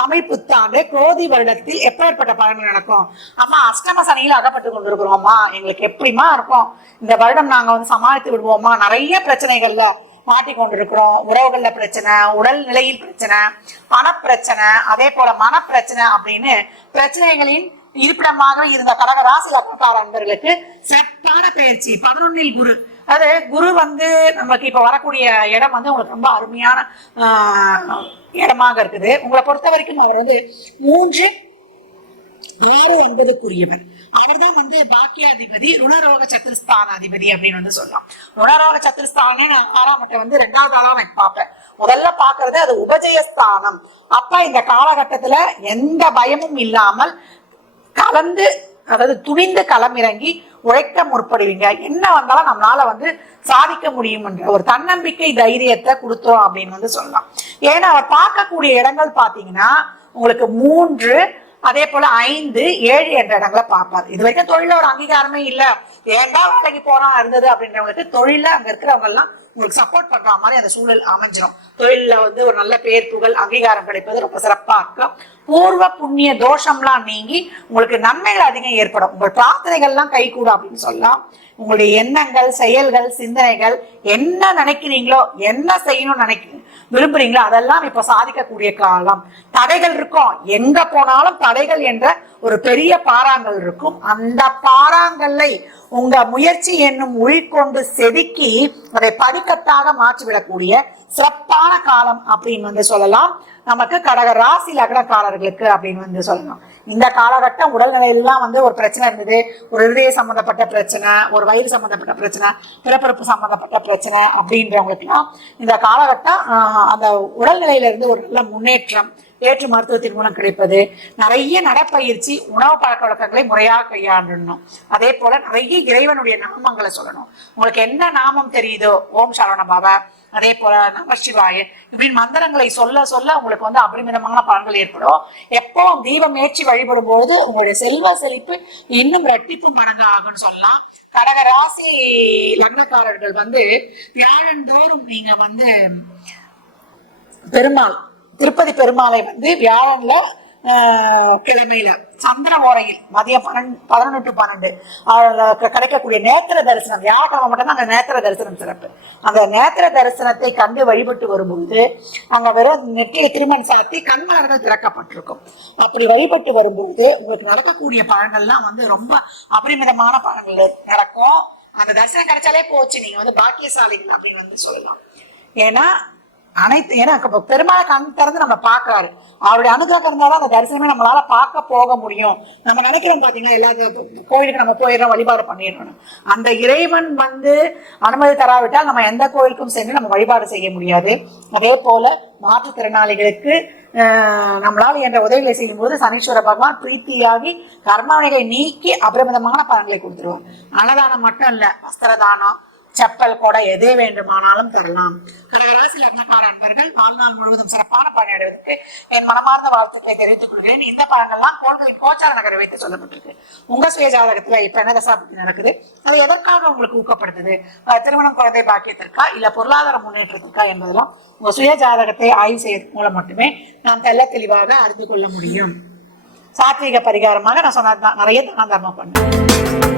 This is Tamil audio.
தமிழ் புத்தாண்டு குரோதி வருடத்தில் எப்பேற்பட்ட பலன்கள் நடக்கும்? அம்மா அஷ்டம சனியில் அகப்பட்டு கொண்டிருக்கிறோமா எங்களுக்கு எப்படிமா இருக்கும்? இந்த வருடம் நாங்கள் வந்து சமாளித்து விடுவோமா நிறைய பிரச்சனைகள்ல மாட்டிக்கொண்டிருக்கிறோம் உறவுகள்ல பிரச்சனை உடல் நிலையில் பிரச்சனை பணப்பிரச்சனை அதே போல மனப்பிரச்சனை அப்படின்னு பிரச்சனைகளின் இருப்பிடமாக இருந்த கடகராசி லக்னக்கார அன்பர்களுக்கு சிறப்பான பயிற்சி. பதினொன்னில் குரு. அது குரு வந்து நமக்கு இப்போ வரக்கூடிய இடம் வந்து உங்களுக்கு ரொம்ப அருமையான இடமாக இருக்குது. உங்களை பொறுத்த வரைக்கும் அவர் வந்து மூன்று ஆறு ஒன்பதுக்குரியவர். அவர்தான் வந்து பாக்கியாதிபதி ருணரோக சத்துருஸ்தான அதிபதி அப்படின்னு வந்து சொல்லலாம். ருணரோக சத்துருஸ்தானே நான் ஆறாம் வந்து ரெண்டாவது ஆளா நான் பார்ப்பேன். முதல்ல பாக்குறது அது உபஜயஸ்தானம். அப்ப இந்த காலகட்டத்துல எந்த பயமும் இல்லாமல் கலந்து அதாவது துணிந்து களமிறங்கி உழைக்க முற்படுவீங்க. என்ன வந்தாலும் நம்மளால வந்து சாதிக்க முடியும்ன்ற ஒரு தன்னம்பிக்கை தைரியத்தை கொடுத்தோம் அப்படின்னு வந்து சொல்லலாம். ஏன்னா அவர் பார்க்கக்கூடிய இடங்கள் பாத்தீங்கன்னா உங்களுக்கு மூன்று அதே போல ஐந்து ஏழு என்ற இடங்களை பார்ப்பார். இது வரைக்கும் தொழில ஒரு அங்கீகாரமே இல்ல. ஏன்டா வேலைக்கு போறான் இருந்தது அப்படின்றவங்களுக்கு தொழில அங்க இருக்கிறவங்க எல்லாம் உங்களுக்கு சப்போர்ட் பண்ற மாதிரி அந்த சூழல் அமைஞ்சிடும் தொழில்ல வந்து ஒரு நல்ல பேர் புகழ் அங்கீகாரம் கிடைப்பது ரொம்ப சிறப்பா இருக்கும். பூர்வ புண்ணிய தோஷம்லாம் நீங்கி உங்களுக்கு நன்மைகள் அதிகம் ஏற்படும். உங்கள் பிரார்த்தனைகள்லாம் கைகூடும் அப்படின்னு சொல்லலாம். உங்களுடைய எண்ணங்கள் செயல்கள் சிந்தனைகள் என்ன நினைக்கிறீங்களோ என்ன செய்யணும்னு நினைக்க விரும்புறீங்களோ அதெல்லாம் இப்ப சாதிக்கக்கூடிய காலம். தடைகள் இருக்கும். எங்க போனாலும் தடைகள் என்ற ஒரு பெரிய பாறாங்கல் இருக்கும். அந்த பாறாங்கல்லை உங்க முயற்சி என்னும் உள்கொண்டு செதுக்கி அதை படிக்கட்டாக மாற்றிவிடக்கூடிய சிறப்பான காலம் அப்படின்னு வந்து சொல்லலாம். நமக்கு கடக ராசி லக்னக்காரர்களுக்கு அப்படின்னு வந்து சொல்லலாம். இந்த காலகட்டம் உடல்நிலையெல்லாம் வந்து ஒரு பிரச்சனை இருந்தது. ஒரு இருதய சம்மந்தப்பட்ட பிரச்சனை ஒரு வயிறு சம்மந்தப்பட்ட பிரச்சனை பிறப்பிறப்பு சம்மந்தப்பட்ட பிரச்சனை அப்படின்றவங்களுக்குலாம் இந்த காலகட்டம் அந்த உடல்நிலையில இருந்து ஒரு நல்ல முன்னேற்றம் ஏற்று மருத்துவத்தின் மூலம் கிடைப்பது. நிறைய நடப்பயிற்சி உணவு பழக்க வழக்கங்களை முறையாக கையாண்டணும். அதே போல நிறைய இறைவனுடைய நாமங்களை சொல்லணும். உங்களுக்கு என்ன நாமம் தெரியுதோ ஓம் சரவண பாபா அதே போல நமசிவாய இப்படின்னு மந்திரங்களை சொல்ல சொல்ல உங்களுக்கு வந்து அபரிமிதமான பலன்கள் ஏற்படும். எப்பவும் தீபம் ஏற்றி வழிபடும் போது உங்களுடைய செல்வ செழிப்பு இன்னும் ரெட்டிப்பு மடங்கு ஆகும்னு சொல்லலாம். கடக ராசி லக்னக்காரர்கள் வந்து வியாழந்தோறும் நீங்க வந்து பெருமாள் திருப்பதி பெருமாளை வந்து வியாழன்ல கிழமையில சந்திர ஓரையில் மதியம் பன்னெண்டு பதினொன்று டு பன்னெண்டு அதுல கிடைக்கக்கூடிய நேத்திர தரிசனம் வியாழக்கிழமை மட்டும் அந்த நேத்திர தரிசனம் சிறப்பு. அந்த நேத்திர தரிசனத்தை கண்டு வழிபட்டு வரும்போது அங்கே வெறும் நெற்றியை திருமணம் சாத்தி கண்மலர்கள் திறக்கப்பட்டிருக்கும். அப்படி வழிபட்டு வரும்போது உங்களுக்கு நடக்கக்கூடிய பழங்கள்லாம் வந்து ரொம்ப அபரிமிதமான பழங்கள் நடக்கும். அந்த தரிசனம் கிடைச்சாலே போச்சு. நீங்க வந்து பாக்கியசாலிகள் அப்படின்னு வந்து சொல்லலாம். ஏன்னா அனைத்து ஏன்னா இப்ப பெருமாளை கண் திறந்து நம்ம பார்க்கறாரு. அவருடைய அனுகிரகம் இருந்தாலும் அந்த தரிசனமே நம்மளால பார்க்க போக முடியும். நம்ம நினைக்கிறோம் பாத்தீங்கன்னா எல்லா இது- கோயிலுக்கு நம்ம போயிடுறோம் வழிபாடு பண்ணிடுறோம் அந்த இறைவன் வந்து அனுமதி தராவிட்டால் நம்ம எந்த கோயிலுக்கும் சென்று நம்ம வழிபாடு செய்ய முடியாது. அதே போல மாற்றுத்திறனாளிகளுக்கு நம்மளால் என்ற உதவிகளை செய்யும் போது சனீஸ்வர பகவான் பிரீத்தியாகி கர்மவினைகளை நீக்கி அபரிமிதமான பலன்களை கொடுத்துருவார். அன்னதானம் மட்டும் இல்லை வஸ்திரதானம் செப்பல் கூட எதை வேண்டுமானாலும் தரலாம் கடகராசி லக்னக்கார அன்பர்கள் வாழ்நாள் முழுவதும் சிறப்பான பலன் அடைவதற்கு என் மனமார்ந்த வாழ்த்துக்களை தெரிவித்துக் கொள்கிறேன். இந்த பலன்கள்லாம் கோள்களின் கோச்சார நகரை வைத்து சொல்லப்பட்டிருக்கு. உங்க சுய ஜாதகத்துல இப்ப என்ன தசாபதி நடக்குது? அது எதற்காக உங்களுக்கு ஊக்கப்படுத்துது? திருமணம் குழந்தை பாக்கியத்திற்கா இல்ல பொருளாதார முன்னேற்றத்திற்கா என்பதெல்லாம் உங்க சுய ஜாதகத்தை ஆய்வு செய்வதன் மூலம் மட்டுமே நாம் தெல்ல தெளிவாக அறிந்து கொள்ள முடியும். சாத்வீக பரிகாரமாக நான் சொன்னதுதான் நிறைய தான தர்மம் பண்ணேன்